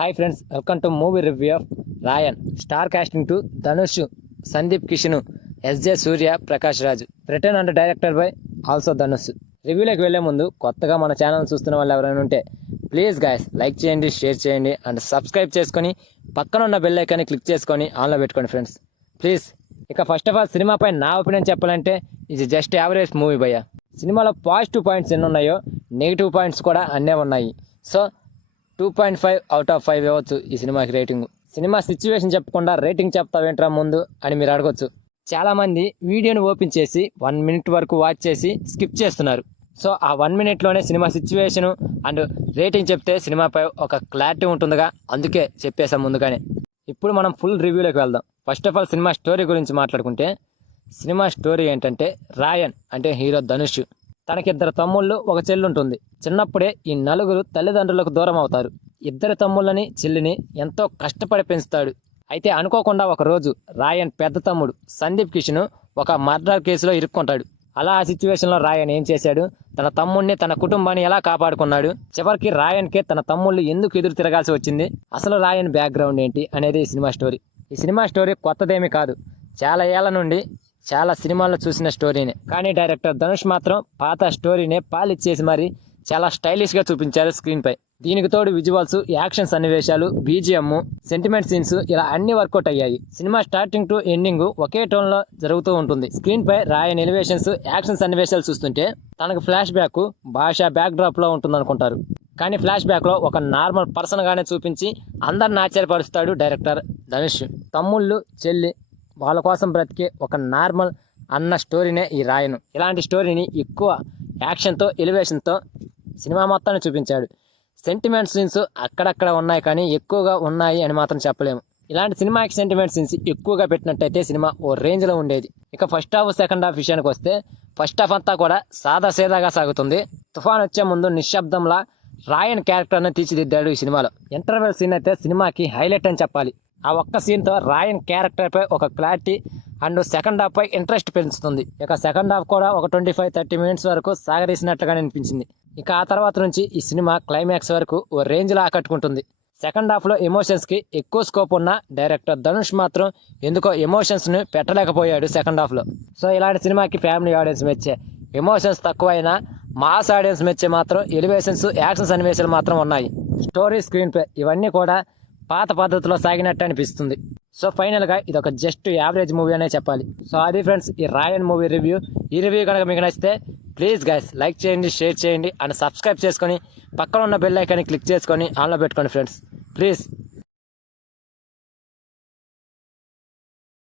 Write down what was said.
Hi friends, welcome to movie review of Raayan. Star casting to Dhanush, Sundeep Kishan, SJ Suryah, Prakash Raj. Written and director by also Dhanush. రివ్యూలోకి వెళ్లే ముందు కొత్తగా మన ఛానల్ చూస్తున్న వాళ్ళు ఎవరైనా ఉంటే ప్లీజ్ గాయస్ లైక్ చేయండి, షేర్ చేయండి అండ్ సబ్స్క్రైబ్ చేసుకొని పక్కన ఉన్న బెల్ ఐకాన్ని క్లిక్ చేసుకొని ఆన్లో పెట్టుకోండి ఫ్రెండ్స్ ప్లీజ్. ఇక ఫస్ట్ ఆఫ్ ఆల్ సినిమాపై నా ఒపీనియన్ చెప్పాలంటే ఇది జస్ట్ యావరేజ్ మూవీ భయ్య. సినిమాలో పాజిటివ్ పాయింట్స్ ఎన్ని ఉన్నాయో నెగిటివ్ పాయింట్స్ కూడా అన్నీ ఉన్నాయి. సో 2.5 అవుట్ ఆఫ్ 5 ఇవ్వచ్చు ఈ సినిమాకి రేటింగ్. సినిమా సిచ్యువేషన్ చెప్పకుండా రేటింగ్ చెప్తావేంట్రా ముందు అని మీరు అడగొచ్చు. చాలామంది వీడియోని ఓపెన్ చేసి 1 మినిట్ వరకు వాచ్ చేసి స్కిప్ చేస్తున్నారు. సో ఆ 1 మినిట్లోనే సినిమా సిచ్యువేషను అండ్ రేటింగ్ చెప్తే సినిమాపై ఒక క్లారిటీ ఉంటుందిగా, అందుకే చెప్పేసాం ముందుగానే. ఇప్పుడు మనం ఫుల్ రివ్యూలోకి వెళ్దాం. First of all cinema story గురించి మాట్లాడుకుంటే, సినిమా స్టోరీ ఏంటంటే రాయన్ అంటే హీరో ధనుష్, తనకిద్దరు తమ్ముళ్ళు ఒక చెల్లి ఉంటుంది. చిన్నప్పుడే ఈ నలుగురు తల్లిదండ్రులకు దూరం అవుతారు. ఇద్దరు తమ్ముళ్ళని చెల్లిని ఎంతో కష్టపడి పెంచుతాడు. అయితే అనుకోకుండా ఒక రోజు రాయన్ పెద్ద తమ్ముడు సందీప్ కిషన్ ఒక మర్డర్ కేసులో ఇరుక్కుంటాడు. అలా ఆ సిచ్యువేషన్లో రాయన్ ఏం చేశాడు, తన తమ్ముడిని తన కుటుంబాన్ని ఎలా కాపాడుకున్నాడు, చివరికి రాయన్కే తన తమ్ముళ్ళు ఎందుకు ఎదురు తిరగాల్సి వచ్చింది, అసలు రాయన్ బ్యాక్గ్రౌండ్ ఏంటి అనేది ఈ సినిమా స్టోరీ. ఈ సినిమా స్టోరీ కొత్తదేమీ కాదు, చాలా ఏళ్ల నుండి చాలా సినిమాల్లో చూసిన స్టోరీనే. కానీ డైరెక్టర్ ధనుష్ మాత్రం పాత స్టోరీనే పాలిచ్చేసి మరి చాలా స్టైలిష్గా చూపించారు స్క్రీన్ పై. దీనికి తోడు విజువల్స్, యాక్షన్ సన్నివేశాలు, బీజిఎం, సెంటిమెంట్ సీన్స్ ఇలా అన్ని వర్కౌట్ అయ్యాయి. Cinema starting to ending okay tone లో జరుగుతూ ఉంటుంది. స్క్రీన్ పై రాయన్ ఎలివేషన్స్, యాక్షన్ సన్నివేశాలు చూస్తుంటే తనకు ఫ్లాష్ బ్యాక్ భాష బ్యాక్ డ్రాప్ లో ఉంటుంది అనుకుంటారు. కానీ ఫ్లాష్ బ్యాక్ లో ఒక నార్మల్ పర్సన్ గానే చూపించి అందరిని ఆశ్చర్యపరుస్తాడు డైరెక్టర్ ధనుష్. తమ్ముళ్ళు, చెల్లి వాళ్ళ కోసం బ్రతికే ఒక నార్మల్ అన్న స్టోరీనే ఈ రాయను. ఇలాంటి స్టోరీని ఎక్కువ యాక్షన్తో, ఎలివేషన్తో సినిమా మొత్తాన్ని చూపించాడు. సెంటిమెంట్ సీన్స్ అక్కడక్కడ ఉన్నాయి, కానీ ఎక్కువగా ఉన్నాయి అని మాత్రం చెప్పలేము. ఇలాంటి సినిమాకి సెంటిమెంట్ సీన్స్ ఎక్కువగా పెట్టినట్టయితే సినిమా ఓ రేంజ్లో ఉండేది. ఇక ఫస్ట్ హాఫ్, సెకండ్ హాఫ్ విషయానికి వస్తే, ఫస్ట్ హాఫ్ అంతా కూడా సాదా సీదాగా సాగుతుంది. తుఫాన్ వచ్చే ముందు నిశ్శబ్దంలా రాయన్ క్యారెక్టర్ని తీర్చిదిద్దాడు ఈ సినిమాలో. ఇంటర్వెల్ సీన్ అయితే సినిమాకి హైలైట్ అని చెప్పాలి. ఆ ఒక్క సీన్తో రాయన్ క్యారెక్టర్పై ఒక క్లారిటీ అండ్ సెకండ్ హాఫ్ పై ఇంట్రెస్ట్ పెంచుతుంది. ఇక సెకండ్ హాఫ్ కూడా ఒక 25-30 మినిట్స్ వరకు సాగదీసినట్లుగా అనిపించింది. ఇక ఆ తర్వాత నుంచి ఈ సినిమా క్లైమాక్స్ వరకు ఓ రేంజ్లో ఆకట్టుకుంటుంది. సెకండ్ హాఫ్లో ఎమోషన్స్కి ఎక్కువ స్కోప్ ఉన్న డైరెక్టర్ ధనుష్ మాత్రం ఎందుకో ఎమోషన్స్ని పెట్టలేకపోయాడు సెకండ్ హాఫ్లో. సో ఇలాంటి సినిమాకి ఫ్యామిలీ ఆడియన్స్ మెచ్చే ఎమోషన్స్ తక్కువైనా మాస్ ఆడియన్స్ మెచ్చే మాత్రం ఎలివేషన్స్, యాక్షన్ సన్నివేశాలు మాత్రం ఉన్నాయి. స్టోరీ, స్క్రీన్ ప్లే ఇవన్నీ కూడా పాత పద్ధతిలో సాగినట్టు అనిపిస్తుంది. సో ఫైనల్గా ఇది ఒక జస్ట్ యావరేజ్ మూవీ అనే చెప్పాలి. సో అది ఫ్రెండ్స్ ఈ రాయన్ మూవీ రివ్యూ. ఈ రివ్యూ కనుక మీకు నచ్చితే ప్లీజ్ గైస్ లైక్ చేయండి, షేర్ చేయండి అండ్ సబ్స్క్రైబ్ చేసుకొని పక్కన ఉన్న బెల్ ఐకాన్ని క్లిక్ చేసుకొని ఆన్లో పెట్టుకోండి ఫ్రెండ్స్ ప్లీజ్.